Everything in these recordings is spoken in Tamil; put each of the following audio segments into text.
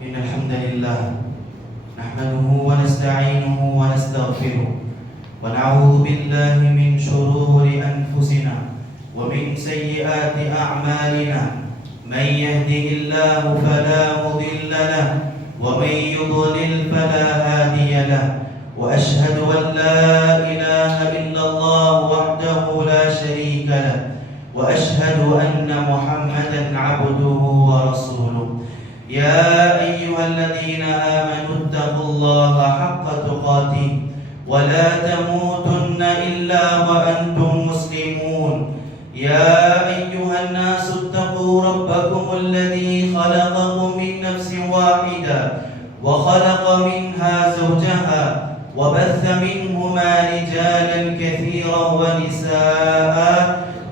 إن الحمد لله نحمده ونستعينه ونستغفره ونعوذ بالله من شرور أنفسنا ومن سيئات أعمالنا من يهده الله فلا مضل له ومن يضلل فلا هادي له وأشهد أن لا إله إلا الله وحده لا شريك له وأشهد أن محمدا عبده ورسوله يا أيها الذين آمنوا اتقوا الله حق تقاته ولا تموتن إلا وأنتم مسلمون يا أيها الناس اتقوا ربكم الذي خلقكم من نفس واحدة وخلق منها زوجها وبث منهما رجالا كثيرا ونساء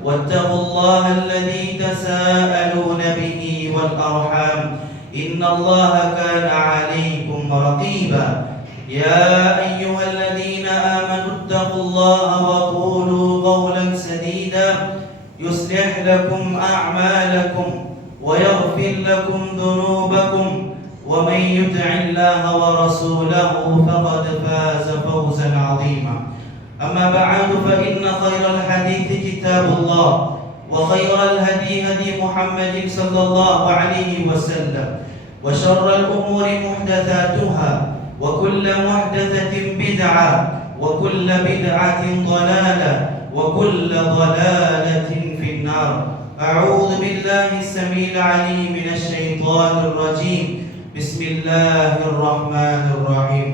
واتقوا الله الذي تساءلون به والأرحام إن الله كان عليكم رقيبا يا أيها الذين آمنوا اتقوا الله وقولوا قولا سديدا يصلح لكم أعمالكم ويغفر لكم ذنوبكم ومن يطع الله ورسوله فقد فاز فوزا عظيما أما بعد فإن خير الحديث كتاب الله وخير الهدي هدي محمد صلى الله عليه وسلم وشر الأمور محدثاتها وكل محدثة بدعة وكل بدعة ضلالة وكل ضلالة في النار أعوذ بالله السميع العليم من الشيطان الرجيم بسم الله الرحمن الرحيم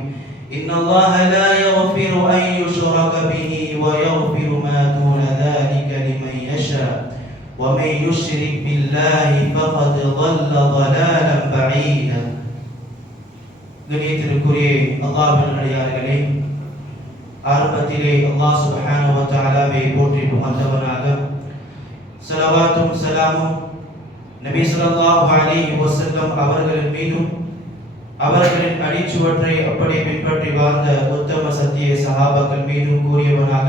إن الله لا يغفر أن يشرك به ويغفر ما دون ذلك لمن يشاء ومن يشرك بالله فقد ضل ضلالا بعيدا. கண்ணியத்திற்குரிய அல்லாஹ்வின் அடியார்களே, ஆரம்பத்திலே அல்லாஹ் சுப்ஹானஹு வ தஆலாவை போற்றி புகழ்ந்தவனாக ஸலவாத்தும் ஸலாமும் நபி ஸல்லல்லாஹு அலைஹி வஸல்லம் அவர்களின் மீதும் அவர்களின் அடிச்சுவற்றை அப்படியே பின்பற்றி வாழ்ந்த உத்தம சத்திய சஹாபாக்கள் மீதும் கூறியவனாக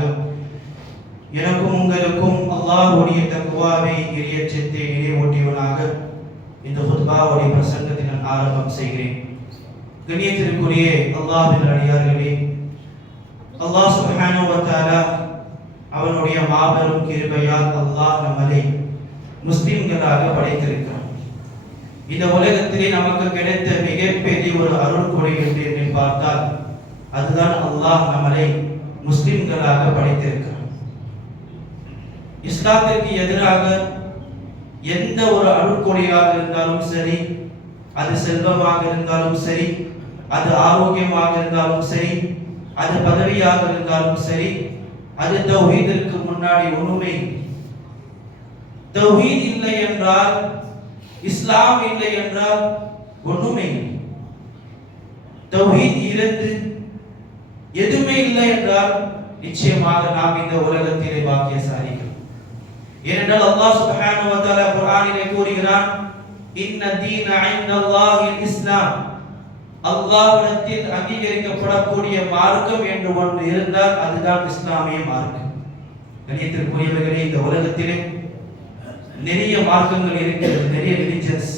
எனக்கும் உங்களுக்கும் அல்லாஹ்வுடைய தக்வாவை இறையச்சத்தை நினைவூட்டியவனாக இந்த ஹுத்பாவுடைய பிரசங்கத்தை நான் ஆரம்பம் செய்கிறேன். கண்ணியத்திற்குரிய அல்லாஹ்வின் அடியார்களே, அல்லாஹ் சுப்ஹானஹு வ தஆலா அவனுடைய மாபெரும் கிருபையால் அல்லாஹ் நம்மை முஸ்லிம்களாக படைத்திருக்கிறான். இந்த உலகத்திலே நமக்கு கிடைத்த மிகப்பெரிய ஒரு அருள்கொடை என்று பார்த்தால் அதுதான் அல்லாஹ் நம்மை முஸ்லிம்களாக படைத்திருக்கிறான். இஸ்லாத்திற்கு எதிராக எந்த ஒரு அருள்கொடையாக இருந்தாலும் சரி, அது செல்வமாக இருந்தாலும் சரி, அது ஆரோக்கியமாக இருந்தாலும் சரி, அது பதவியாக இருந்தாலும் சரி, அது தௌஹீதிற்கு முன்னாடி ஒண்ணுமே. தௌஹீத் இல்லை என்றால், இஸ்லாம் இல்லை என்றால் ஒண்ணுமே. தௌஹீத் இருந்து எதுவுமே இல்லை என்றால் நிச்சயமாக நாம் இந்த உலகத்திலே பாக்கியசாலிகள். ஏனென்றால் அல்லாஹ் சுப்ஹானஹு வ தஆலா குர்ஆனிலே கூறுகிறான், இன்ன தீன இன்தல்லாஹில் இஸ்லாம். அல்லாஹ்விடத்தில் அங்கீகரிக்கப்படக்கூடிய மார்க்கம் என்று ஒன்று இருந்தால் அதுதான் இஸ்லாமிய மார்க்கம். கண்ணியத்திற்குரியவர்களே, இந்த உலகத்திலே நிறைய மார்க்கங்கள் இருக்கிறது, நிறைய ரிலிஜன்ஸ்.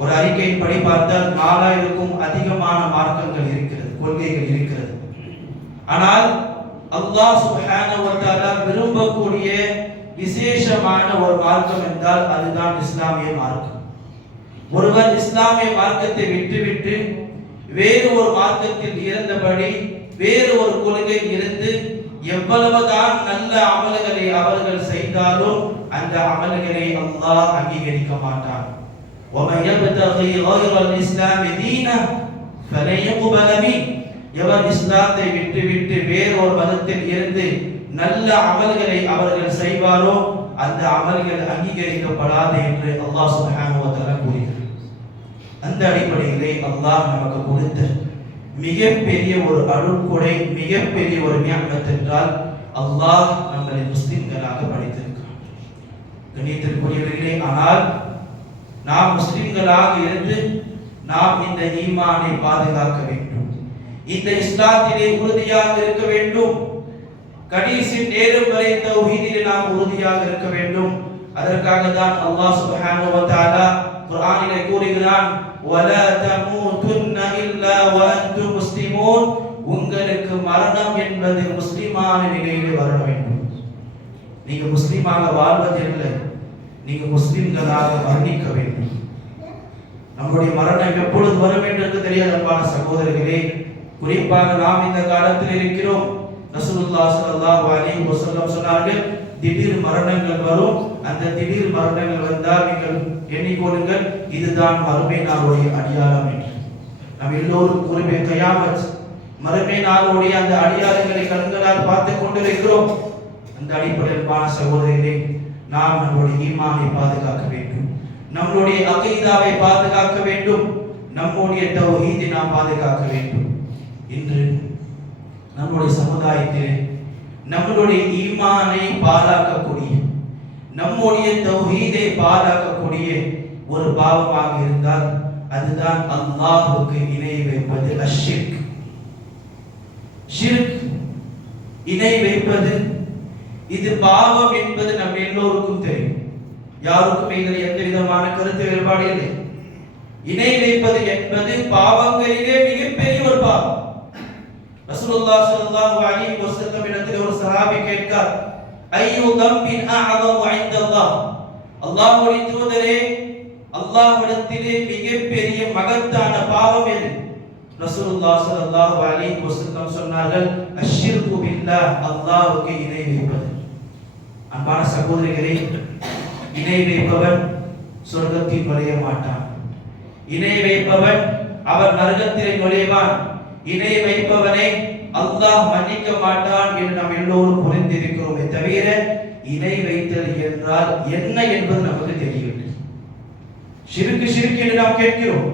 ஒரு அறிக்கையின் படி பார்த்தால் 4000க்கும் அதிகமான மார்க்கங்கள் இருக்கிறது, கொள்கைகள் இருக்கிறது. ஆனால் அல்லாஹ் சுப்ஹானஹு வ தஆலா விரும்பக்கூடிய விசேஷமான ஒரு மார்க்கம் என்றால் அதுதான் இஸ்லாமிய மார்க்கம். ஒருவர் இஸ்லாமிய மார்க்கத்தை விட்டுவிட்டு வேறு ஒரு மார்க்கத்தில் இருந்தபடி வேறு ஒரு கொள்கை இருந்து எவ்வளவுதான் நல்ல அமல்களை அவர்கள் செய்தாலும் அந்த அமல்களை அல்லாஹ் அங்கீகரிக்க மாட்டான். وَمَن يَبْتَغِي غَيْرَ الْإِسْلَامِ دِينًا فَلَن يُقْبَلَ مِنْهُ. எவர் இஸ்லாத்தை விட்டுவிட்டு வேறு ஒரு மதத்தில் இருந்து நல்ல அமல்களை அவர்கள் செய்வாரோ அந்த அமல்கள் அங்கீகரிக்கப்படாது என்று அல்லாஹ் சுப்ஹானஹு வ தஆலா கூறுகிறார். அந்த அடிப்படையிலே அல்லாஹ் நமக்கு கொடுத்த மிகப்பெரிய ஒரு அருள்கொடை, மிகப்பெரிய ஒரு நிஅமத் என்றால் அல்லாஹ் நம்மை முஸ்லிம்களாக படைத்திருக்கிறார். கண்ணியத்திற்குரியவர்களே, ஆனால் நாம் முஸ்லிம்களாக இருந்து நாம் இந்த ஈமானை பாதுகாக்க வேண்டும், இந்த இஸ்லாத்திலே உறுதியாக இருக்க வேண்டும், கடைசி நேரம் வரை தௌஹீதிலே நாம் உறுதியாக இருக்க வேண்டும். அதற்காக தான் அல்லாஹ் சுப்ஹானஹு வ தஆலா குர்ஆனிலே கூறுகிறான், ولا تموتن إلا وأنتم مسلمون. உங்களுக்கு மரணம் என்பது முஸ்லிமான நிலையில் வர வேண்டும். நீங்க முஸ்லிமாக வாழ்வதில்லை, நீங்க முஸ்லிம்களாக மரணிக்க வேண்டும். நம்முடைய மரணம் எப்பொழுது வரும் என்று தெரியாத அன்பான சகோதரர்களே, குறிப்பாக நாம் இந்த காலத்தில் இருக்கிறோம். ரசூலுல்லாஹ் ஸல்லல்லாஹு அலைஹி வஸல்லம் சொன்னார்கள், திடீர் மரணங்கள் வரும். அந்த திடீர் மரணங்கள் வந்தால் நீங்கள் எண்ணிக்கொள்ளுங்கள், இதுதான் மறுமை நாளுடைய அடையாளம் என்று. நாம் எல்லோரும் கூறுவே கயாமத் மறுமை நாளுடைய அந்த அடையாளங்களை கண்களால் பார்த்து கொண்டிருக்கிறோம். அந்த அடிப்படையில் சகோதரர்களே, நாம் நம்முடைய ஈமானை பாதுகாக்க வேண்டும், நம்முடைய அகீதாவை பாதுகாக்க வேண்டும், நம்முடைய தௌஹீதை நாம் பாதுகாக்க வேண்டும். இன்று நம்முடைய சமுதாயத்தில் நம்முடைய ஈமானை பாதுகாக்கக்கூடிய, நம்முடைய தௌஹீதை பாதுகாக்கக்கூடிய ஒரு பாவமாக இருந்தால் அதுதான் அல்லாஹ்வுக்கு இணை வைப்பது. அஷ்ஷிர்க், ஷிர்க், இணை வைப்பது. இது பாவம் என்பது நம்ம எல்லோருக்கும் தெரியும். யாருக்கும் இதில் எந்த விதமான கருத்து வேறுபாடு இல்லை. இணை வைப்பது என்பது பாவங்களிலே மிகப்பெரிய ஒரு பாவம். ரசூலுல்லாஹ் ஸல்லல்லாஹு அலைஹி வஸல்லம் இடத்தில் ஒரு சஹாபி கேட்கிறார், ஐயு தம்பின் அஅதமு இன்தல்லாஹ், அல்லாஹ்வுடைய தூதரே, அல்லாஹ்விடத்திலே மிகப்பெரிய மகத்தான பாவம் எது? ரசூலுல்லாஹ் ஸல்லல்லாஹு அலைஹி வஸல்லம் சொன்னார்கள், அஷ்ஷிர்கு பில்லாஹ், அல்லாஹ்வுக்கு இணை வைப்பது. அன்பான சகோதரிகளே, இணை வைப்பவன் சொர்க்கத்தில் நுழைய மாட்டான். இணை வைப்பவன் அவர் நரகத்தில் நுழைவான். இணை வைப்பவனை அல்லாஹ் மன்னிக்க மாட்டான் என்று நாம் எல்லோரும் புரிந்திருக்கிறோமே தவிர இணை வைத்தல் என்றால் என்ன என்பது நமக்கு தெரியவில்லை. ஷிர்க் ஷிர்க் என்று நாம் கேட்கிறோம்.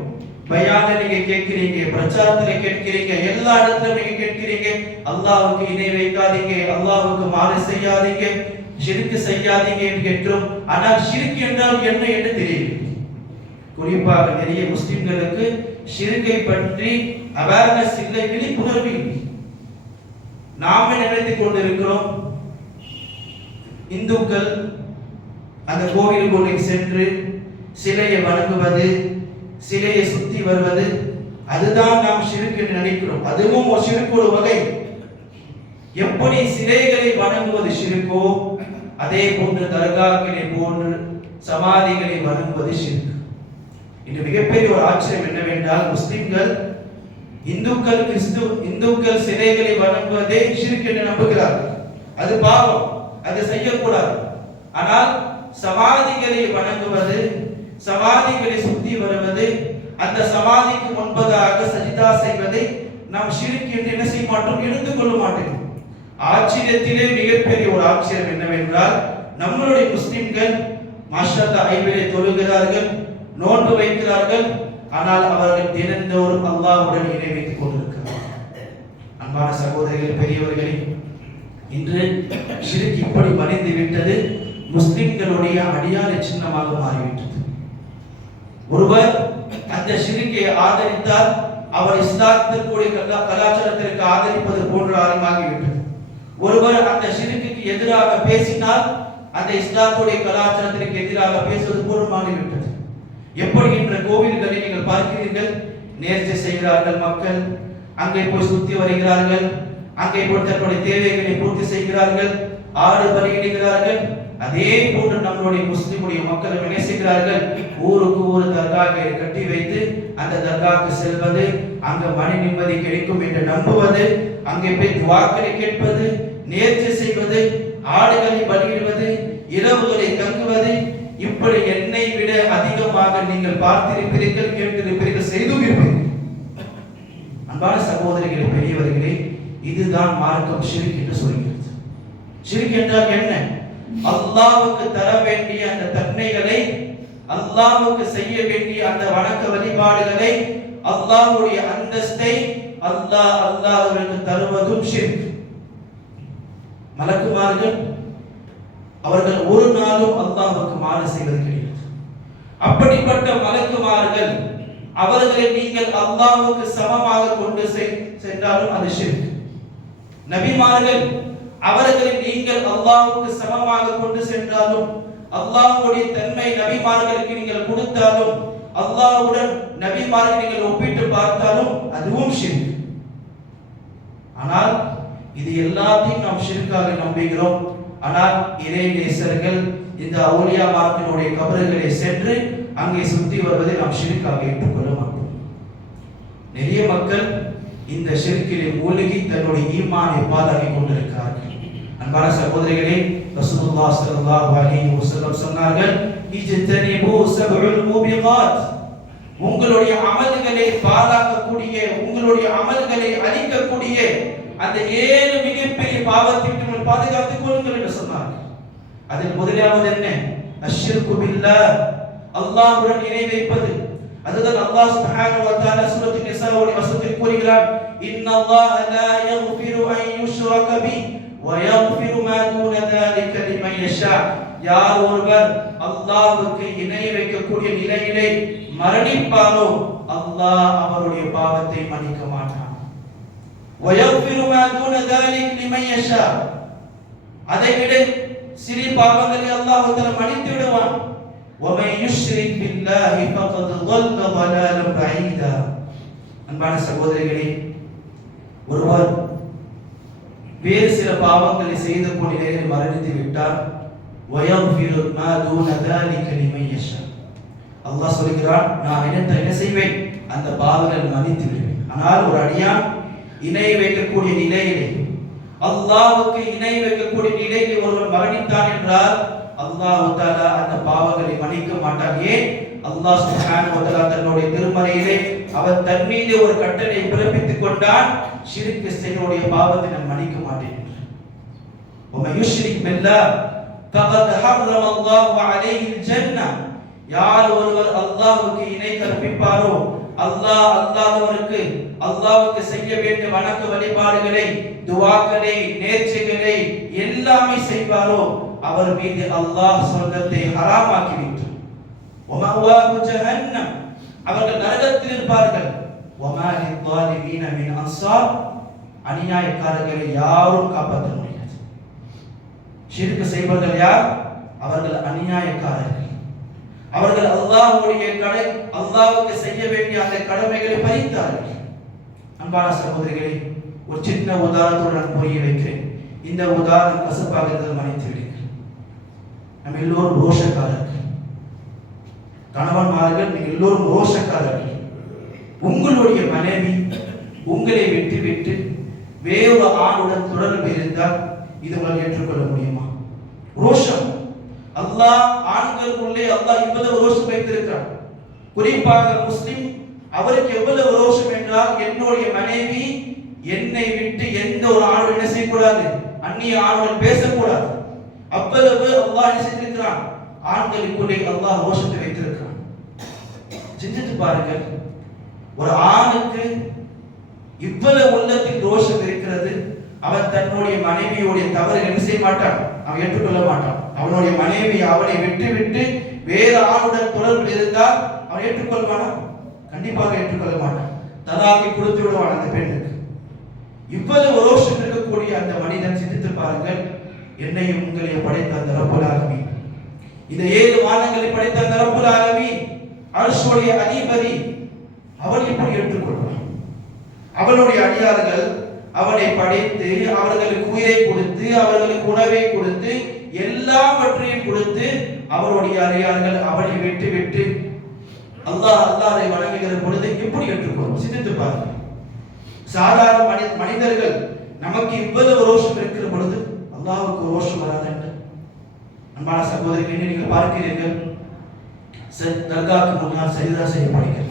பயான்ல நீங்க கேட்கிறீங்க, பிரச்சாரத்துல கேட்கிறீங்க, எல்லா இடத்துல நீங்க கேட்கிறீங்க, அல்லாஹ்வுக்கு இணை வைக்காதீங்க, அல்லாஹ்வுக்கு மாறு செய்யாதீங்க, ஷிர்க் செய்யாதீங்க என்று கேட்கிறோம். ஆனால் ஷிர்க் என்றால் என்ன என்று தெரியவில்லை. குறிப்பாக நிறைய முஸ்லிம்களுக்கு ஷிர்கை பற்றி அவேர்னஸ் இல்லை, விழிப்புணர்வு இல்லை. நாம நினைத்துக் கொண்டிருக்கிறோம் இந்துக்கள் அந்த கோவிலுக்குள்ளே சென்று சிலையை வணங்குவது, சிலையை சுத்தி வருவது, அதுதான் நாம் ஷிர்க் என்று நினைக்கிறோம். அதுவும் ஒரு ஷிர்க் ஒரு வகை. எப்படி சிலைகளை வணங்குவது ஷிர்கோ, அதே போன்று தர்காக்களை போன்று சமாதிகளை வணங்குவது ஷிர்க். இன்று மிகப்பெரிய ஒரு ஆச்சரியம் என்னவென்றால், முஸ்லிம்கள் இந்துக்கள் சிலைகளை வணங்குவதே ஷிர்க் என்று நம்புகிறார்கள். அது பாவம், அதை செய்யக்கூடாது. ஆனால் சமாதிகளை வணங்குவது, சமாதிகளை சுத்தி வருவது, அந்த சமாதிக்கு முன்பதாக சஜிதா செய்வதை நாம் ஷிர்க் என்று என்ன செய்ய மாட்டோம், எடுத்துக்கொள்ள மாட்டோம். ஆச்சரியத்திலே மிகப்பெரிய ஒரு ஆச்சரியம் என்னவென்றால், நம்மளுடைய முஸ்லிம்கள் மாஷாஅல்லாஹ் ஐவேளை தொழுகிறார்கள், நோன்பு வைக்கிறார்கள், ஆனால் அவர்கள் தினந்தோறும் அல்லாஹ்வுடன் இணை வைத்துக் கொண்டிருக்கிறார்கள். அன்பான சகோதரர்களே, பெரியவர்களே, இன்று ஷிர்க் இப்படி மலிந்து விட்டது, முஸ்லிம்களுடைய அடையாள சின்னமாக மாறிவிட்டது. ஒருவர் அந்த ஷிர்கை ஆதரித்தால் அவர் இஸ்லாத்திற்குரிய கலாச்சாரத்திற்கு ஆதரிப்பது போன்ற ஆகிவிட்டது. ஒருவர் அந்த ஷிர்குக்கு எதிராக பேசினால் அந்த இஸ்லாத்துடைய கலாச்சாரத்திற்கு எதிராக பேசுவது போன்றமாகிவிட்டது. எப்படி என்ற கோவில்களை நீங்கள் பார்க்கிறீர்கள், நேர்ச்சை செய்கிறார்கள் மக்கள், அங்கே போய் சுத்தி வருகிறார்கள், அங்கே போய் தன்னுடைய தேவைகளை பூர்த்தி செய்கிறார்கள், ஆடு பலியிடுகிறார்கள். அதே போன்று நம்மளுடைய முஸ்லிமுடைய மக்கள் என்ன செய்கிறார்கள், ஊருக்கு ஒரு தர்காவை கட்டி வைத்து அந்த தர்காவுக்கு செல்வது, அங்க மன நிம்மதி கிடைக்கும் என்று நம்புவது, அங்கே போய் துஆக்களை கேட்பது, நேர்ச்சை செய்வது, ஆடுகளை பலியிடுவது, இரவுகளை தங்குவது, இப்படி என்னை விட அதிகமாக நீங்கள் பார்த்திருப்பீர்கள், கேட்டிருப்பீர்கள், செய்தும் இருப்பீர்கள். அன்பான சகோதரிகளே, பெரியவர்களே, இதுதான் மார்க்கம் ஷிர்க் என்று சொல்கிறது. ஷிர்க் என்றால் என்ன? அல்லாஹ்வுக்கு தர வேண்டிய அந்த தன்மைகளை, அல்லாஹ்வுக்கு செய்ய வேண்டிய அந்த வணக்க வழிபாடுகளை, அல்லாஹ்வுடைய அந்தஸ்தை அல்லாஹ்வுக்கு தருவதும் ஷிர்க். மலக்குமார்கள் அவர்கள் ஒரு நாளும் அல்லாஹ்வுக்கு மாறு செய்வது கிடையாது. அப்படிப்பட்ட மலக்குமார்கள் அவர்களை நீங்கள் அல்லாஹ்வுக்கு சமமாக கொண்டு சென்றாலும் அது ஷிர்க். நபிமார்கள் அவர்களை நீங்கள் அல்லாஹ்வுக்கு சமமாக கொண்டு சென்றாலும், அல்லாஹ்வுடைய தன்மை நபிமார்களுக்கு நீங்கள் கொடுத்தாலும், அல்லாஹ்வுடன் நபிமாரை நீங்கள் ஒப்பிட்டு பார்த்தாலும் அதுவும் ஷிர்க். ஆனால் இது எல்லாத்தையும் நாம் ஷிர்காக நம்புகிறோம். ஆனால் இறை நேசர்கள் இந்த அவுலியாமார்களுடைய கபறுகளை சென்று அங்கே சுத்தி வருவதை நாம் ஷிர்காக ஏற்றுக்கொள்ள மாட்டோம். நிறைய மக்கள் இந்த ஷிர்கிலே மூழ்கி தன்னுடைய ஈமானை பாழாக்கி கொண்டிருக்கிறார்கள். அன்பான சகோதரிகளே, ரசூலுல்லாஹ் ஸல்லல்லாஹு அலைஹி வஸல்லம் சொன்னார்கள், இஜ்தனிபு சப்உல் மூபிகாத். உங்களுடைய அமல்களை பாழாக்கக்கூடிய, உங்களுடைய அமல்களை அழிக்கக்கூடிய அந்த 7 மிகப்பெரிய பாவத்திற்கு நீங்கள் பாதுகாத்துக் கொள்ளுங்கள் என்று சொன்னார்கள். அதில் முதலாவது என்ன? அஷ்ஷிர்கு பில்லாஹ், அல்லாஹ்வுடன் இணை வைப்பது. அதுதான் அல்லாஹ் சுப்ஹானஹு வ தஆலா சூரத்துன் நிசாவுடைய வசனத்தில் கூறுகிறார், இன்னல்லாஹ லா யக்ஃபிரு அன் யுஷ்ரக பிஹி வ யக்ஃபிரு மா தூன ذلك லிமன் யஷா. யார் ஒருவர் அல்லாஹ்வுக்கு இணை வைக்கக்கூடிய நிலையிலே மரணிப்பாரோ அல்லாஹ் அவருடைய பாவத்தை மன்னிக்க மாட்டான். வயக்ஃபிரு மா தூன ذلك லிமன் யஷா. அதைவிட சிறிய பாவங்களை அல்லாஹ் தஆலா மன்னித்து விடுவான். ومن يشرك بالله فقد ضل ضلالا بعيدا. அன்பான சகோதரிகளே, ஒருவர் வேறு சில பாவங்களை செய்த நிலையில் மரணித்து விட்டார், ويغفر ما دون ذلك لمن يشاء. அல்லாஹ் சொல்கிறான், நான் என்ன செய்வேன்? அந்த பாவங்களை மன்னித்து விடுவேன். ஆனால் ஒரு அடியான் இணை வைக்கக்கூடிய நிலையிலே, அல்லாஹ்வுக்கு இணை வைக்கக்கூடிய நிலையிலே ஒருவர் மரணித்தான் என்றால் அல்லாஹ் தஆலா அந்த பாவங்களை மன்னிக்க மாட்டான். ஏன்? அல்லாஹ் சுப்ஹானஹு வ தஆலா தன்னுடைய திருமறையிலே அவன் தன் மீது ஒரு கட்டளை பிறப்பித்துக் கொண்டான், ஷிர்க் செய்தவருடைய பாவத்தை நான் மன்னிக்க மாட்டேன் என்று. ومن يشرك بالله فقد حرم الله عليه الجنة. யார் ஒருவர் அல்லாஹ்வுக்கு இணை கற்பிப்பாரோ, அல்லாஹ்வுக்கு செய்ய வேண்டிய வணக்க வழிபாடுகளை, துஆக்களை, நேர்ச்சைகளை எல்லாமே செய்வாரோ அவர் மீது அல்லாஹ் சொர்க்கத்தை ஹராமாக்கி விட்டார். வமஅவாஹு ஜஹன்னம், அவர்கள் நரகத்தில் இருப்பார்கள். வமா லில்-ஸாலிமீன மின் அன்சார், அநியாயக்காரர்களை யாரும் காப்பாற்ற முடியாது. ஷிர்க் செய்பவர்கள் யார்? அவர்கள் அநியாயக்காரர்கள். அவர்கள் அல்லாஹ்வுக்கு செய்ய வேண்டிய அந்த கடமைகளை பறித்தார்கள். அன்பான சகோதரிகளே, ஒரு சின்ன உதாரணத்தோடு நான் புரிய வைக்கிறேன். இந்த உதாரணம் கசப்பாக இருந்தது, மன்னித்து விடுங்கள். நம்ம எல்லோரும் ரோஷக்காரர்கள், கணவன்மார்கள், நீங்கள் எல்லோரும் ரோஷக்காரர்கள். உங்களுடைய மனைவி உங்களை விட்டு வேறு ஆணுடன் தொடர்பு இருந்தால் இது உங்களால் ஏற்றுக்கொள்ள முடியுமா? ரோஷம். அல்லாஹ் ஆண்களுக்குள்ளே அல்லாஹ் இவ்வளவு ரோஷம் வைத்திருக்கிறார். குறிப்பாக முஸ்லிம் அவருக்கு எவ்வளவு ரோஷம் என்றால், என்னுடைய மனைவி என்னை விட்டு எந்த ஒரு ஆணுடன் என்ன செய்யக்கூடாது, அந்நிய ஆணுடன் பேசக்கூடாது. அவ்வளவு அல்லாஹ் என்ன செய்திருக்கிறான், ஆண்களுக்குள்ளே அல்லாஹ் ரோஷத்தை வைத்திருக்கிறான். சிந்தித்து பாருங்கள், ஒரு ஆணுக்கு இவ்வளவு உள்ளத்தில் ரோஷம் இருக்கிறது, அவன் தன்னுடைய மனைவியுடைய தவறு என்ன செய்ய மாட்டான், அவன் ஏற்றுக்கொள்ள மாட்டான். அவனுடைய மனைவி அவனை விட்டு வேறு ஆணுடன் தொடர்பில் இருந்தால் அவன் ஏற்றுக்கொள்வானா? கண்டிப்பாக ஏற்றுக்கொள்ள மாட்டான். தலாக்கை கொடுத்து விடுவான் அந்த பெண்ணுக்கு. இவ்வளவு ரோஷம் இருக்கக்கூடிய அந்த மனிதன், சிந்தித்து பாருங்கள், என்னையும் உங்களையும் படைத்த அந்த ரப்புல் ஆலமீன், இந்த 7 வானங்களை படைத்த அந்த ரப்புல் ஆலமீன், அர்ஷுடைய அதிபதி, அவன் எப்படி ஏற்றுக்கொள்வான்? அவனுடைய அடியார்கள் அவனை படைத்து அவர்களுக்கு உயிரை கொடுத்து அவர்களுக்கு உணவை கொடுத்து எல்லாவற்றையும் கொடுத்து அவருடைய அடியார்கள் அவனை விட்டு அல்லாஹ்வை வணங்குகிற பொழுது எப்படி ஏற்றுக்கொள்வோம்? சிந்தித்து பாருங்கள். சாதாரண மனிதர்கள் நமக்கு இவ்வளவு ரோஷம் இருக்கிற பொழுது அல்லாஹ்வுக்கு ரோஷம் வராது என்று அன்பான சகோதரிகளே, நீங்கள் பார்க்கிறீர்கள், தர்காவுக்கு முன்னால் சஜிதா செய்யப்படுகிறது.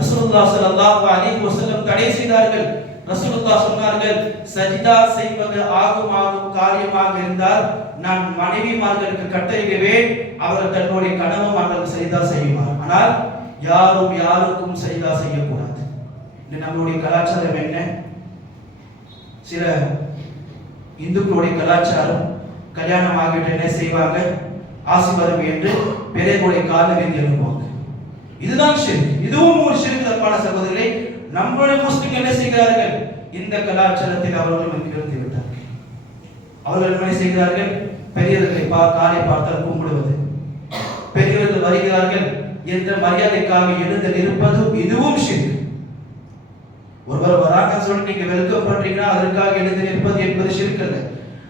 ரசூலுல்லாஹ் ஸல்லல்லாஹு அலைஹி வஸல்லம் தடை செய்தார்கள். ரசூலுல்லாஹ் சொன்னார்கள், சஜிதா செய்வது ஆகும் காரியமாக இருந்தால் நான் மனைவிமார்களுக்கு கட்டளையிடுவேன், அவர்கள் தன்னுடைய கணவன்மார்களுக்கு சஜிதா செய்யுமாறு. ஆனால் யாருக்கும் சஜிதா செய்யக்கூடாது. நம்மளுடைய கலாச்சாரம் என்ன? சில இந்துக்களுடைய கலாச்சாரம், கல்யாணம் ஆகிட்டு என்ன செய்வாங்க, ஆசீர்வாதம் என்று பெரியவர்களுடைய காலில் விழுந்து எழுப்புவாங்க. இதுதான் ஷிர்க். இதுவும் ஒரு ஷிர்க். அன்பான சகோதரர்களே, நம்முடைய முஸ்லிம்கள் என்ன செய்கிறார்கள்? இந்த கலாச்சாரத்தில் அவர்கள் இருந்து விட்டார்கள். அவர்கள் என்ன செய்கிறார்கள்? பெரியவர்களை காலை பார்த்தால் கும்பிடுவது, பெரியவர்கள் வருகிறார்கள் என்ற மரியாதைக்காக எழுந்து நிற்பதும் இதுவும் ஷிர்க். ஒருவர் வராங்கன்னு சொல்லி நீங்க வெல்கம் பண்றீங்கன்னா அதற்காக எழுந்து நிற்பது என்பது ஷிர்க் அல்ல.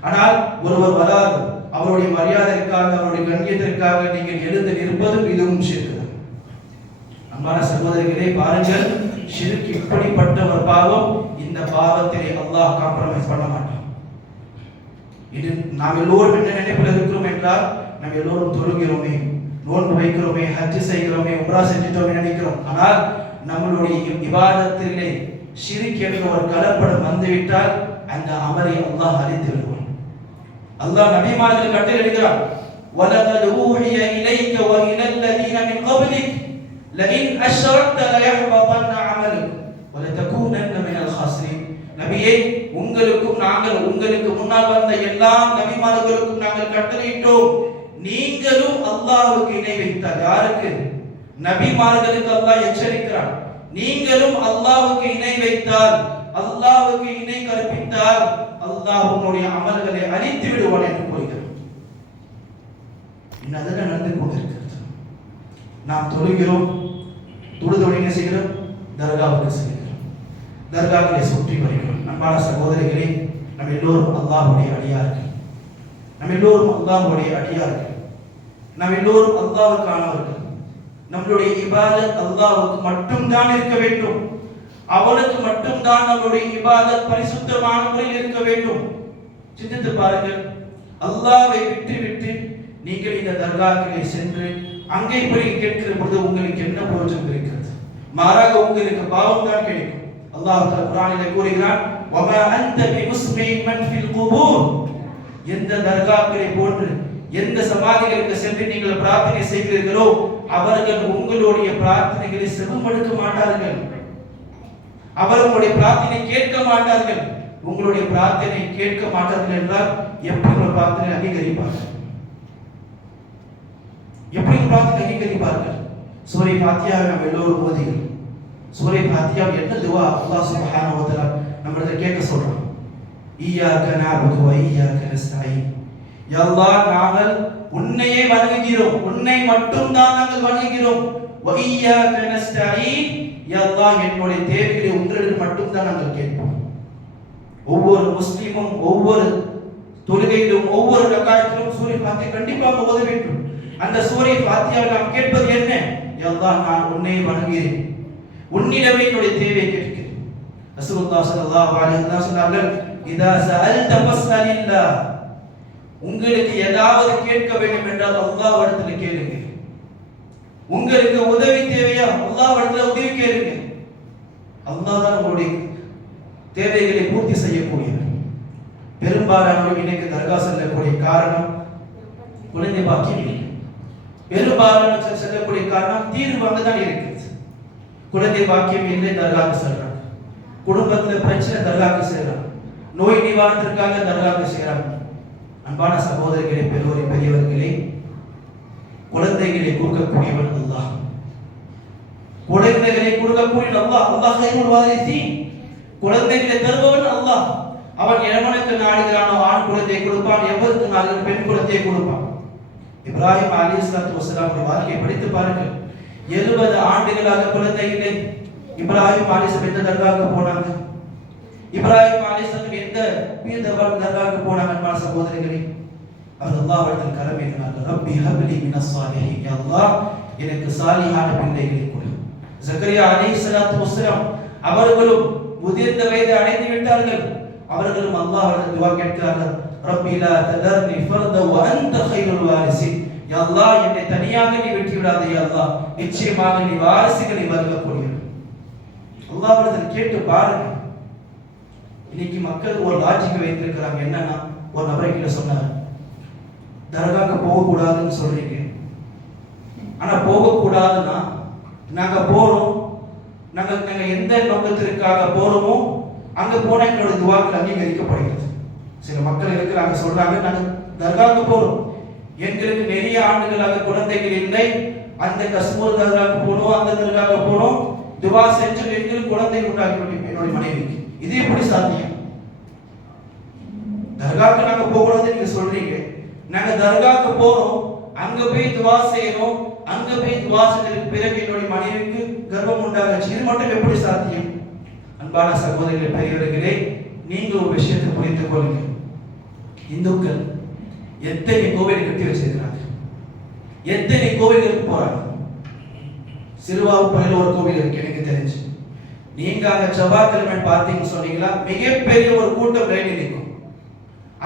ஆனால் ஒருவர் வராது, அவருடைய மரியாதைக்காக அவருடைய கண்ணியத்திற்காக நீங்கள் எழுந்து நிற்பதும் இதுவும் ஷிர்க். அன்பான சகோதரர்களே, பாருங்கள், ஷிர்க் இப்படிப்பட்ட ஒரு பாவம். இந்த பாவத்திலே அல்லாஹ் காம்ப்ரமைஸ் பண்ண மாட்டான். இது நாம் எல்லோரும் என்ன நினைப்பில் இருக்கிறோம் என்றால், நாம் எல்லோரும் தொழுகிறோமே, நோன்பு வைக்கிறோமே, ஹஜ் செய்கிறோமே, உம்ரா செஞ்சிட்டோமே நினைக்கிறோம். ஆனால் நம்மளுடைய இபாதத்திலே ஷிர்க் என்ற ஒரு கலப்படம் வந்துவிட்டால் அந்த அமலை அல்லாஹ் அழித்து விடுவான். அல்லாஹ் நபிமார்கள் கட்டளையிடுகிறார், வலகத் ஊஹிய இலைக வ இலல் லதீன மின் கப்லிக் லஇன் அஷ்ரக்த லயஹ்பதன்ன அமலுக் வ லதகூனன்ன மினல் காஸிரின். நபியே, உங்களுக்கு முன்னால் வந்த எல்லா நபிமார்களுக்கும் நாங்கள் கட்டளையிட்டோம், நீங்களும் அல்லாஹ்வுக்கு இணை வைத்தால். யாருக்கு? நபிமார்களுக்கு அல்லாஹ் எச்சரிக்கிறான். நீங்களும் அல்லாஹ்வுக்கு இணை வைத்தால், அல்லாஹ்வுக்கு இணை கற்பித்தால் அல்லாஹ் உங்களுடைய அமல்களை அழித்து விடுவான் என்று கூறுகிறார். இன்னதெல்லாம் நடந்து கொண்டிருக்கிறது. நாம் தொழுகிறோம், தொழுதோடு என்ன செய்கிறோம்? தர்காவுக்கு செல்கிறோம், தர்காவிலே சுற்றி வருகிறோம். அன்பான சகோதரிகளே, நம்ம எல்லோரும் அல்லாஹ்வுடைய அடியார்கள், நம்ம எல்லோரும் அல்லாஹ்வுடைய அடியார்கள், நாம் எல்லோரும் அல்லாஹ்வுக்கானவர்கள். நம்மளுடைய இபாதத் அல்லாஹ்வுக்கு மட்டும்தான் இருக்க வேண்டும். அவனுக்கு மட்டும்தான் நம்மளுடைய இபாதத் பரிசுத்தமான முறையில் இருக்க வேண்டும். சிந்தித்து பாருங்கள், அல்லாஹ்வை விட்டு நீங்கள் இந்த தர்காக்களை சென்று அங்கே போய் கேட்கிற பொழுது உங்களுக்கு என்ன பிரயோஜனம் இருக்கிறது? மாறாக உங்களுக்கு பாவம் தான் கிடைக்கும். அல்லாஹ் தஆலா குர்ஆனிலே கூறுகிறான், வமா அன்த பிமுஸ்மிஇன் மன் ஃபில் குபூர். எந்த தர்காக்களை போன்று எந்த சமாதிகளுக்கு சென்று நீங்கள் பிரார்த்தனை செய்கிறீர்களோ அவர்கள் உங்களுடைய பிரார்த்தனைகளை செவிமடுக்க மாட்டார்கள். அவர்களுடைய பிரார்த்தனை கேட்க மாட்டார்கள். உங்களுடைய பிரார்த்தனை கேட்க மாட்டார்கள் என்றால் எப்படி உங்கள் பிரார்த்தனை அங்கீகரிப்பார்கள்? எப்படி பிரார்த்தனை அங்கீகரிப்பார்கள்? சூரை ஃபாத்திஹாவை நாம் எல்லோரும் ஓதுகிறோம். சூரை ஃபாத்திஹா என்ன துஆ அல்லாஹ் சுப்ஹானஹு வ தஆலா நம்மளை கேட்க சொல்றான். இய்யாக நஅபுது வ இய்யாக நஸ்தஈன். யா அல்லாஹ், நாங்கள் உன்னையே வணங்குகிறோம், உன்னை மட்டும் தான் நாங்கள் வணங்குகிறோம். வ இய்யாக நஸ்தஈன். யா அல்லாஹ், என்னுடைய தேவைகளை உங்களிடம் மட்டும் தான் நாங்கள் கேட்போம். ஒவ்வொரு முஸ்லிமும் ஒவ்வொரு தொழுகையிலும் ஒவ்வொரு ரக்காயத்திலும் சூரை ஃபாத்திஹா கண்டிப்பாக ஓத வேண்டும். அந்த சூரை ஃபாத்திஹாவை நாம் கேட்பது என்ன? யா அல்லாஹ், நான் உன்னை வணங்குகிறேன், உன்னிடமே என்னுடைய தேவையை கேட்கிறேன். ரசூலுல்லாஹ் ஸல்லல்லாஹு அலைஹி வஸல்லம் சொன்னார்கள், இதா சஅல்த ஃபஸ்அலில்லாஹ். உங்களுக்கு ஏதாவது கேட்க வேண்டும் என்றால் அல்லாஹ்விடத்தில் கேளுங்க. உங்களுக்கு உதவி தேவையா? அல்லாஹ்விடத்தில் உதவி கேளுங்க. அல்லாஹ் தான் உங்களுடைய தேவைகளை பூர்த்தி செய்யக்கூடியவர். பெரும்பாலானவர்கள் இன்னைக்கு தர்கா செல்லக்கூடிய காரணம் குழந்தை பாக்கியம் இல்லை. பெரும்பாலான செல்லக்கூடிய காரணம் தீர்வு அங்கதான் இருக்குது. குழந்தை பாக்கியம் இல்லை, தர்காவுக்கு செல்றாங்க. குடும்பத்தில் பிரச்சனை, தர்காவுக்கு செல்றாங்க. நோய் நிவாரணத்திற்காக தர்காவுக்கு செய்கிறாங்க. அன்பான சகோதரர்களே, பெரியோரே, பெரியவர்களே, குழந்தைகளை கொடுக்கக்கூடியவன் அல்லாஹ். குழந்தைகளை கொடுக்கக்கூடிய அல்லாஹ். அல்லாஹ் கைருல் வாரிசீன். குழந்தைகளை தருபவன் அல்லாஹ். அவன் எவனுக்கு நாடுகிறானோ ஆண் குழந்தையை கொடுப்பான், எவருக்கு நாடுகிறானோ பெண் குழந்தையை கொடுப்பான். இப்ராஹிம் அலைஹிஸ்ஸலாத்து வஸலாம் வாழ்க்கையை படித்து பாருங்கள். 70 ஆண்டுகளாக குழந்தை இல்லை. இப்ராஹிம் அலைஹிஸ்ஸலாம் எந்த தர்காவுக்கு போனாங்க? இப்ராஹிம் அலைஹிஸ்ஸலாம் எந்த பீர் தர்காவுக்கு போனாங்க? அன்பான சகோதரர்களே, அவர் அல்லாஹ்விடத்தில் கரமேறினார்கள். ரப்பி ஹப்லி மினஸ் ஸாலிஹீன். யா அல்லாஹ், எனக்கு சாலிஹான பிள்ளைகளை கொடு. ஜக்கரியா அலைஹிஸ்ஸலாத்து வஸலாம் அவர்களும் முதிர்ந்த வயதை அடைந்து விட்டார்கள். அவர்களும் அல்லாஹ்விடம் துஆ கேட்கிறார்கள். ரப்பி லா ததர்னி ஃபர்த வ அன்த கைருல் வாரிஸின். யா அல்லாஹ், என்னை தனியாக நீ விட்டு விடாதே. யா அல்லாஹ், நிச்சயமாக நீ வாரிசுகளை வழங்கக்கூடியவன். அல்லாஹ்விடத்தில் கேட்டு பாருங்க. இன்னைக்கு மக்கள் ஒரு லாஜிக் வைத்திருக்கிறாங்க. என்னன்னா, ஒரு நபரை கிட்ட சொன்னார், தர்காக்கு போகக்கூடாதுன்னு சொல்றீங்க, ஆனா போகக்கூடாதுன்னா நாங்க போறோம், நாங்க எந்த நோக்கத்திற்காக போறோமோ அங்க போனா எங்களோட துவாக்கள் அங்கீகரிக்கப்படுகிறது. சில மக்கள் இருக்கிறாங்க, சொல்றாங்க, நாங்க தர்காவுக்கு போறோம், எங்களுக்கு நிறைய ஆண்டுகளாக குழந்தைகள் இல்லை, அந்த கஸ்மூர் தர்காவுக்கு போனோம், அந்த தர்காவுக்கு போனோம், துவா செஞ்சு எங்களுக்கு குழந்தை உண்டாக்கி என்னுடைய மனைவிக்கு. இது எப்படி சாத்தியம்? தர்காவுக்கு நாங்க போகக்கூடாது நீங்க சொல்றீங்க, நாங்க தர்காவுக்கு போறோம், அங்க போய் துவா செய்யணும், அங்க போய் துவா செஞ்சதுக்கு பிறகு என்னுடைய மனைவிக்கு கர்ப்பம் உண்டாச்சு. இது மட்டும் எப்படி சாத்தியம்? அன்பான சகோதரர்களே, பெரியவர்களே, நீங்க ஒரு விஷயத்தை புரிந்து கொள்ளுங்க. இந்துக்கள் எத்தனை கோவில் கட்டி வச்சிருக்கிறாங்க, எத்தனை கோவிலுக்கு போறாங்க. சிறுவாபுரியில் ஒரு கோவில் இருக்கு எனக்கு தெரிஞ்சு. நீங்க அங்க செவ்வாய்க்கிழமை பார்த்தீங்கன்னு சொன்னீங்களா, மிகப்பெரிய ஒரு கூட்டம் லைனில் நிற்கும்.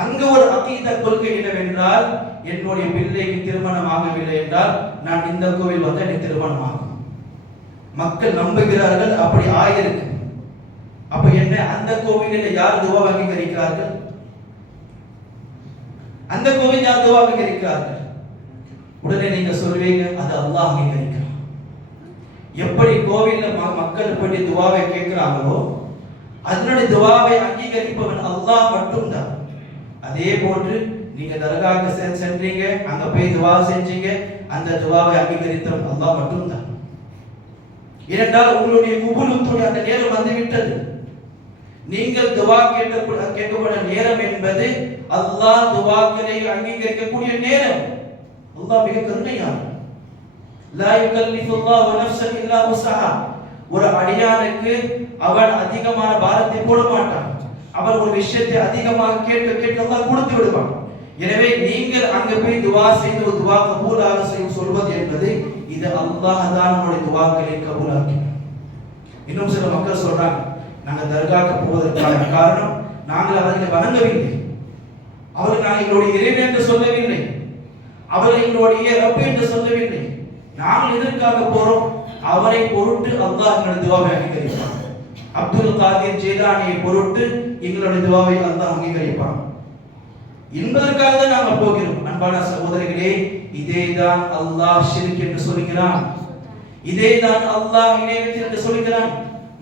அங்க ஒரு அகீதா கொள்கை என்னவென்றால், என்னுடைய பிள்ளைக்கு திருமணம் ஆகவில்லை என்றால் நான் இந்த கோவில் வந்து எனக்கு திருமணம் ஆகும். மக்கள் நம்புகிறார்கள், அப்படி ஆயிருக்கு. அப்ப என்ன, அந்த கோவிலில் யார் துவா அங்கீகரிக்கிறார்கள்? அந்த கோவில் யார் துவா அங்கீகரிக்கிறார்கள்? உடனே நீங்க சொல்வீங்க, அது அல்லாஹ் அங்கீகரிக்கிறான். எப்படி கோவில்ல மக்கள் போய் துவாவை கேட்கிறாங்களோ அதனுடைய துவாவை அங்கீகரிப்பவன் அல்லாஹ் மட்டும்தான். அதே போன்று நீங்க தர்காவுக்கு சென்றீங்க, அங்க போய் துவா செஞ்சீங்க, அந்த துவாவை அங்கீகரித்தவன் அல்லாஹ் மட்டும்தான். ஏனென்றால் உங்களுடைய குபூலுடைய அந்த நேரம் வந்துவிட்டது. நீங்கள் துவா கேட்கப்பட்ட நேரம் என்பது அல்லாஹ் துவாக்களை அங்கீகரிக்கக்கூடிய நேரம். அல்லாஹ் மிக கருணையானவன். லா யுகல்லிஃபுல்லாஹு நஃப்ஸன் இல்லா உஸ்ஸஹா. ஒரு அடியானுக்கு அவன் அதிகமான பாரத்தை போட மாட்டான். அவன் ஒரு விஷயத்தை அதிகமாக கேட்க அல்லாஹ் கொடுத்து விடுவான். எனவே நீங்கள் அங்க போய் துவா செய்து ஒரு துவா கபூலாக சொல்வது என்பது இது அல்லாஹ் தான் நம்முடைய துவாக்களை கபூலாக்கினான். இன்னும் சில மக்கள் சொல்றாங்க, நாங்க தர்காவுக்கு போவதற்கான காரணம் நாங்கள் அவர்களை வணங்கவில்லை, அவர்கள் நாங்கள் எங்களுடைய இறைவன் என்று சொல்லவில்லை, அவர்கள் எங்களுடைய ரப்பு என்று சொல்லவில்லை. நாங்கள் எதற்காக போறோம்? அவரை பொருட்டு அல்லாஹ் எங்களுடைய துவாவை அங்கீகரிப்பான். அப்துல் காதிர் ஜீலானியை பொருட்டு எங்களுடைய துவாவை அல்லாஹ் அங்கீகரிப்பான் என்பதற்காக தான் நாங்கள் போகிறோம். அன்பான சகோதரர்களே, இதேதான் அல்லாஹ் ஷிர்க் என்று சொல்கிறான், இதேதான் அல்லாஹ் இணை வைத்தல் என்று சொல்கிறான்.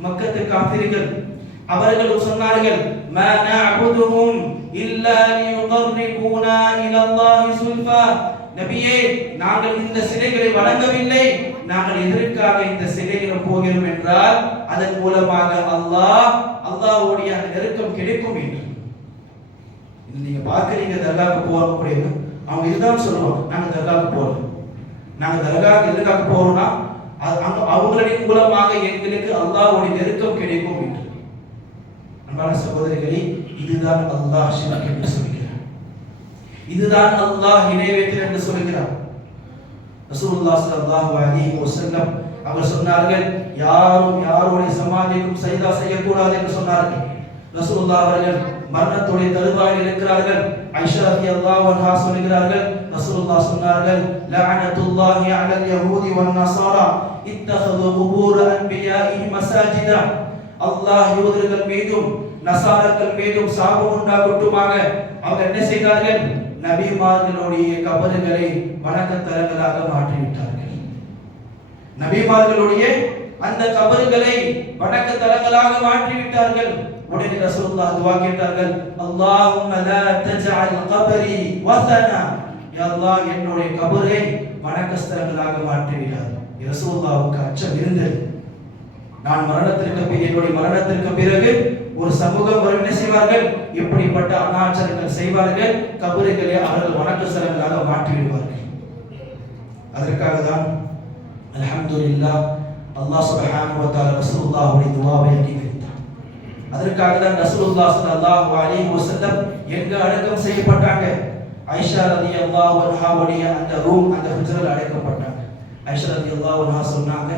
மக்கத்து காஃபிர்கள் அவர்கள் சொன்னார்கள், மா நஅபுதுஹும் இல்லா லியுகர்ரிபூனா இலல்லாஹி ஸுல்ஃபா. நபியே, நாங்கள் இந்த சிலைகளை வணங்கவில்லை, நாங்கள் எதற்காக இந்த சிலைகளை போகிறோம் என்றால் அதன் மூலமாக அல்லாஹ்வுடைய நெருக்கம் கிடைக்கும் என்று. நீங்க பார்க்கறீங்க, தர்காவுக்கு போறவங்க அவங்க இதுதான் சொல்லுவாங்க, நாங்க தர்காவுக்கு போறோம். நாங்க தர்காவுக்கு எதற்காக போறோம்னா அவங்களின் மூலமாக எங்களுக்கு அல்லாஹ்வுடைய நெருக்கம் கிடைக்கும் என்று. அன்பான சகோதரர்களே, இதுதான் அல்லாஹ் ஷிர்க் என்று சொல்கிறார், இதுதான் அல்லாஹ் இணை வைத்தல் என்று சொல்கிறார். ரசூலுல்லாஹ் ஸல்லல்லாஹு அலைஹி வஸல்லம் அவர் சொன்னார்கள், யாரும் யாருடைய சமாதிக்கும் சஜதா செய்யக்கூடாது என்று சொன்னார்கள். ரசூலுல்லாஹ் அவர்கள் மரணத்துடைய தருவாயில் இருக்கிறார்கள். ஆயிஷா ரலியல்லாஹு அன்ஹா சொல்கிறார்கள், ரசூலுல்லாஹ் சொன்னார்கள், லஅனத்துல்லாஹி அலல் யஹூதி வன் நஸாரா இத்தஹது குபூர் அன்பியாஇஹி மசாஜிதா. அல்லாஹ் யூதர்கள் மீதும் நஸாரக்கள் மீதும் சாபம் உண்டாகட்டுமாக. அவங்க என்ன செய்தார்கள்? நபிமார்களுடைய கபறுகளை வணக்கத்தலங்களாக மாற்றிவிட்டார்கள். நபிமார்களுடைய அந்த கபறுகளை வணக்கத்தலங்களாக மாற்றிவிட்டார்கள். உடனே ரசூலுல்லாஹ் துஆ கேட்டார்கள், அல்லாஹும்ம லா தஜஅல் கபரி வஸனா. யா அல்லாஹ், என்னுடைய கபரை வணக்கஸ்தலங்களாக மாற்றிவிடாதே. ரசூலுல்லாஹ்வுக்கு அச்சம் இருந்தது. நான் என்னுடைய மரணத்திற்கு பிறகு ஒரு சமூகம் என்ன செய்வார்கள்? இப்படிப்பட்ட அனாச்சாரங்கள் செய்வார்கள், கபறுகளை அவர்கள் வணக்கஸ்தலங்களாக மாற்றிவிடுவார்கள். அதற்காக தான் அல்ஹம்துலில்லாஹ் அல்லாஹ் சுப்ஹானஹு வ தஆலா ரசூலுல்லாஹ்வுடைய துஆவை அங்கீகரித்தார். அதற்காக தான் ரசூலுல்லாஹ் ஸல்லல்லாஹு அலைஹி வஸல்லம் எங்க அடக்கம் செய்யப்பட்டாங்க? ஆயிஷா ரலியல்லாஹு அன்ஹாவுடைய அந்த ரூம், அந்த ஹுஜ்ரால அடக்கப்பட்டாங்க. ஆயிஷா ரலியல்லாஹு அன்ஹா சொன்னாங்க,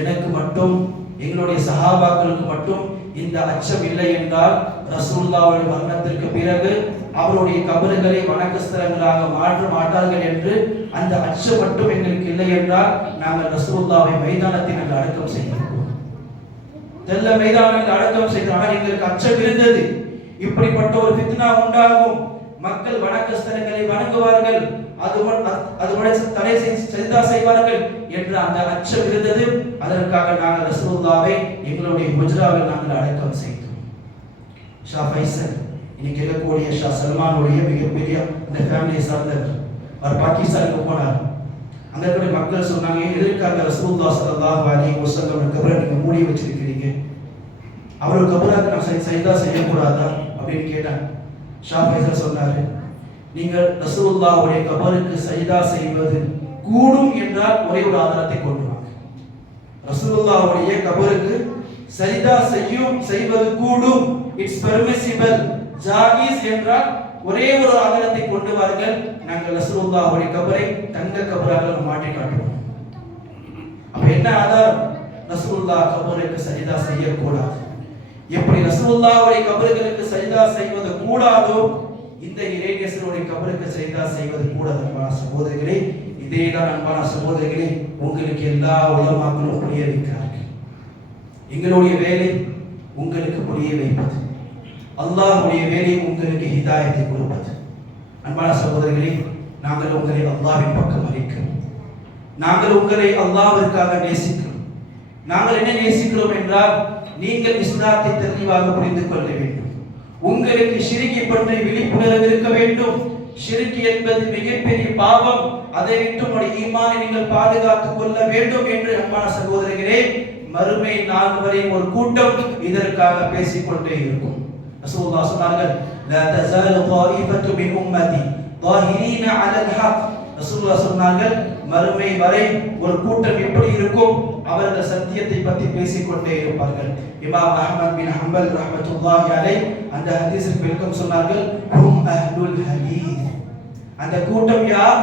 எனக்கு மட்டும் எங்களுடைய சஹாபாக்களுக்கு மட்டும் இந்த அச்சம் இல்லை என்றால் ரசூலுல்லாஹ்வுடைய மரணத்திற்கு பிறகு அவருடைய கபறுகளை வணக்கஸ்தலங்களாக மாற்ற மாட்டார்கள் என்று அந்த அச்சம் மட்டும் எங்களுக்கு இல்லை என்றால் நாங்கள் ரசூலுல்லாஹ்வை மைதானத்தில் அடக்கம் செய்திருப்போம். தெல்ல மைதானத்தில் அடக்கம் செய்தால் எங்களுக்கு அச்சம் இருந்தது. இப்படிப்பட்ட ஒரு ஃபித்னா உண்டாகும், மக்கள் வணக்கஸ்தலங்களை வணங்குவார்கள், அதுவரை தடை சஜதா செய்வார்கள் என்ற அந்த அச்சம் இருந்தது. அதற்காக நாங்கள் ரசூலுல்லாஹ்வை எங்களுடைய ஹுஜ்ராவில் நாங்கள் அடக்கம் செய்தோம். ஷா ஃபைசல் இன்னைக்கு இருக்கக்கூடிய ஷா சல்மானுடைய மிகப்பெரிய இந்த ஃபேமிலியை சார்ந்தவர். அவர் பாகிஸ்தானுக்கு போனார். அங்க இருக்கிற மக்கள் சொன்னாங்க, எதற்காக ரசூலுல்லாஹ் ஸல்லல்லாஹு அலைஹி வஸல்லம் கபரை நீங்க மூடி வச்சிருக்கீங்க, அவரோட கபருக்கு நான் சஜதா செய்யக்கூடாதா அப்படின்னு கேட்டாங்க. ஷா ஃபைசல் சொன்னாரு, நீங்கள் ரசூலுல்லாஹ்வுடைய கபருக்கு சஜதா செய்வது கூடும் என்றால் ஒரே ஒரு ஆதாரத்தை கொண்டு வாங்க. ரசூலுல்லாஹ்வுடைய கபருக்கு சஜிதா செய்வது கூடும், இட்ஸ் பெர்மிசிபிள், ஜாயிஸ் என்றால் ஒரே ஒரு ஆதாரத்தை கொண்டு வாருங்கள். நாங்கள் ரசூலுல்லாஹ்வுடைய கபரை தங்க கபராக மாற்றி காட்டுவோம். அப்ப என்ன ஆதாரம்? ரசூலுல்லாஹ் கபருக்கு சஜிதா செய்யக்கூடாது. எப்படி ரசூலுல்லாஹ்வுடைய கபர்களுக்கு சஜிதா செய்வது கூடாதோ இந்த இறைநேசருடைய கபருக்கு சஜிதா செய்வது கூடாது. அன்பான சகோதரர்களே, இதேதான் அன்பான சகோதரர்களே உங்களுக்கு எல்லா உலமாக்களும் புரிய வைக்கிறார்கள். எங்களுடைய வேலை உங்களுக்கு புரிய வைப்பது, அல்லாஹ்வுடைய வேலை உங்களுக்கு ஹிதாயத்தை கொடுப்பது. அன்பான சகோதரர்களே, நாங்கள் உங்களை அல்லாஹ்வின் பக்கம் அழைக்கிறோம். நாங்கள் உங்களை அல்லாஹ்விற்காக நேசிக்கிறோம். நாங்கள் என்ன நேசிக்கிறோம் என்றால், நீங்கள் இஸ்லாத்தை தெளிவாக புரிந்து கொள்ள வேண்டும். உங்களுக்கு ஷிர்கை பற்றி விழிப்புணர்வு இருக்க வேண்டும். ஷிர்க் என்பது மிகப்பெரிய பாவம். அதை விட்டு உங்களுடைய ஈமானை நீங்கள் பாதுகாத்துக் கொள்ள வேண்டும் என்று அன்பான சகோதரர்களே, மறுமை நாள் வரை ஒரு கூட்டம் இதற்காக பேசிக்கொண்டே இருக்கும். ரசூலுல்லாஹ் சொன்னார்கள், லா தஸாலு தாயிஃபத்து மின் உம்மதி ظاهرين على الحق. ரசூலுல்லாஹ் சொன்னார்கள், மறுமை வரை ஒரு கூட்டம் எப்படி இருக்கும்? அவர்கள் சத்தியத்தை பற்றி பேசிக்கொண்டே இருப்பார்கள். இமாம் அஹ்மத் பின் ஹம்பல் ரஹ்மத்துல்லாஹி அலைஹி அந்த ஹதீஸிற்கு விளக்கம் சொன்னார்கள், ஹும் அஹ்லுல் ஹதீஸ். அந்த கூட்டம் யார்?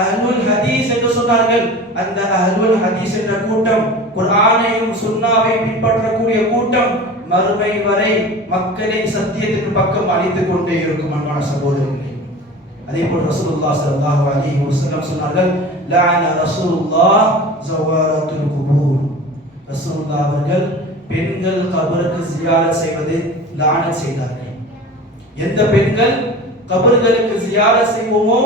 அஹ்லுல் ஹதீஸ் என்று சொன்னார்கள். அந்த அஹ்லுல் ஹதீஸ் என்ற கூட்டம் குர்ஆனையும் சுன்னாவையும் பின்பற்றக்கூடிய கூட்டம் மறுமை வரை மக்களை சத்தியத்தின் பக்கம் அழைத்துக் கொண்டே இருக்கும். அன்பான சகோதரர்களே, அதேபோல் ரசூலுல்லாஹ் ஸல்லல்லாஹு அலைஹி வஸல்லம் சொன்னார்கள், லஅன ரசூலுல்லாஹ் ஸவாரத்துல் குபூர். ரசூலுல்லாஹ் அவர்கள் பெண்கள் கபருக்கு ஜியாரத் செய்வது லானத் செய்தார்கள். எந்த பெண்கள் கபர்களுக்கு ஜியாரத் செய்வோமோ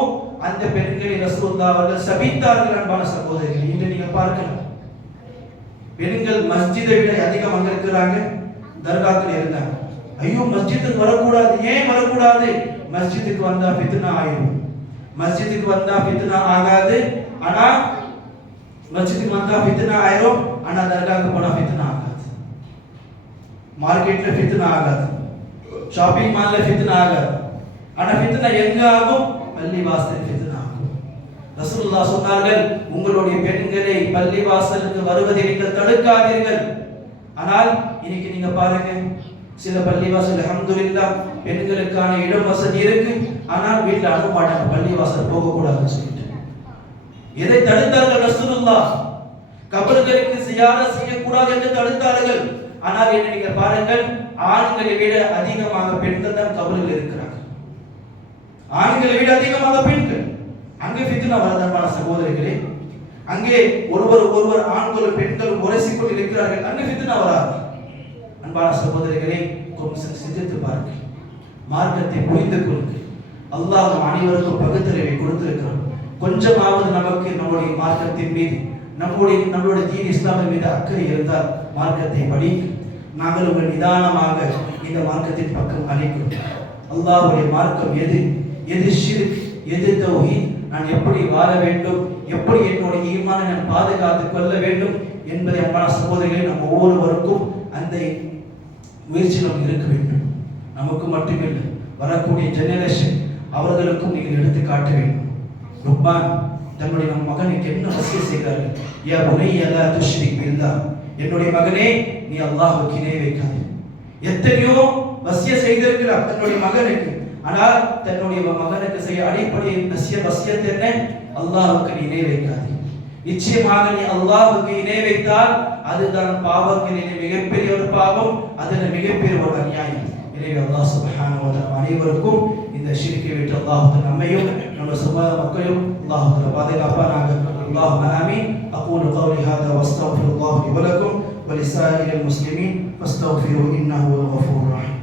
அந்த பெண்களை ரசூலுல்லாஹ் அவர்கள் சபித்தார்கள். அன்பான சகோதரர்களே, இன்று நீங்க பார்க்கலாம், பெண்கள் மஸ்ஜிதை விட அதிகம் அங்க இருக்கிறாங்க, தர்காத்தில் இருந்தாங்க. ஐயோ மஸ்ஜிதுக்கு வரக்கூடாது. ஏன் வரக்கூடாது? மஸ்ஜிதுக்கு வந்தா ஃபித்னா ஆயிடும். மஸ்ஜிதுக்கு வந்தா ஃபித்னா ஆகாது. ஆனா மஸ்ஜிதுக்கு வந்தா ஃபித்னா ஆயிடும். ஆனா தர்காவுக்கு போனா ஃபித்னா ஆகாது. மார்க்கெட்ல ஃபித்னா ஆகாது. ஷாப்பிங் மால்ல ஃபித்னா ஆகாது. ஆனா ஃபித்னா எங்க ஆகும்? பள்ளி வாசலில் ஃபித்னா ஆகும். ரசூலுல்லாஹ் சொன்னார்கள், உங்களுடைய பெண்களை பள்ளி வாசலுக்கு வருவதை நீங்கள் தடுக்காதீர்கள். ஆனால் இன்னைக்கு நீங்க பாருங்க, சில பள்ளிவாசல் அல்ஹம்துலில்லாஹ் பெண்களுக்கான இடம் வசதி இருக்கு, ஆனால் வீட்டில் அனுப்ப மாட்டாங்க, பள்ளிவாசல் போக கூடாதுன்னு சொல்லிட்டு. எதை தடுத்தார்கள் ரசூலுல்லாஹ்? கபர்களுக்கு ஜியாரத் செய்யக்கூடாது என்று தடுத்தார்கள். ஆனால் என்ன நீங்க பாருங்கள், ஆண்களை விட அதிகமாக பெண்கள் தான் கபரில் இருக்கிறாங்க. ஆண்களை விட அதிகமாக பெண்கள். அங்கே ஃபித்னா வரதமான சகோதரர்களே, அங்கே ஒருவர் ஆண்களும் பெண்களும் உரசிக்கொண்டு இருக்கிறார்கள், அங்கே ஃபித்னா வராது. அன்பான சகோதரர்களே, கொஞ்சம் சிந்தித்து பாருங்கள், மார்க்கத்தை புரிந்து கொள்ளுங்கள். அல்லாஹ் அனைவருக்கும் பகுத்தறிவை கொடுத்திருக்கிறான். கொஞ்சமாவது நமக்கு நம்முடைய மார்க்கத்தின் மீது நம்மளுடைய தீன் இஸ்லாமின் மீது அக்கறை இருந்தால் மார்க்கத்தை படிக்க நாங்கள் உங்கள் நிதானமாக இந்த மார்க்கத்தின் பக்கம் அழைக்கிறோம். அல்லாஹ்வுடைய மார்க்கம் எது ஷிர்க், எது தௌஹீத், நான் எப்படி வாழ வேண்டும், எப்படி என்னுடைய ஈமானை நான் பாதுகாத்துக் கொள்ள வேண்டும் என்பதை அன்பான சகோதரர்களே நம்ம ஒவ்வொருவருக்கும் அந்த முயற்சிகளும் இருக்க வேண்டும். நமக்கு மட்டுமில்லை, வரக்கூடிய ஜெனரேஷன் அவர்களுக்கும் நீங்கள் எடுத்து காட்ட வேண்டும். லுக்மான் தன்னுடைய மகனுக்கு என்ன வசிய செய்கிறார்கள்? யா புனைய லா துஷ்ரிக் பில்லாஹ், என்னுடைய மகனே நீ அல்லாஹ்வுக்கு இணை வைக்காதே. எத்தனையோ வசிய செய்திருக்கிறார் தன்னுடைய மகனுக்கு. ஆனால் தன்னுடைய மகனுக்கு செய்ய அடிப்படை வசியத் என்ன? அல்லாஹ்வுக்கு நீ இணை வைக்காதே. நிச்சயமாக நீ அல்லாஹ்வுக்கு இணை வைத்தால் அதுதான் பாவங்களிலே மிகப்பெரிய ஒரு பாவம், அதில் மிகப்பெரிய ஒரு அநியாயம். எனவே அல்லாஹ் சுப்ஹானஹு வ தஆலா அனைவருக்கும் இந்த ஷிர்க்கை விட்டு அல்லாஹ் நம்மையும் நம்ம சமூக மக்களையும் அல்லாஹ் பாதுகாப்பானாக. அல்லாஹும்ம ஆமீன். அகூலு கௌலி ஹாதா வஸ்தக்ஃபிருல்லாஹ் லி வ லக்கும் வ லிசாயிரில் முஸ்லிமீன் ஃபஸ்தக்ஃபிரு இன்னஹு ஹுவல் கஃபூருர் ரஹீம்.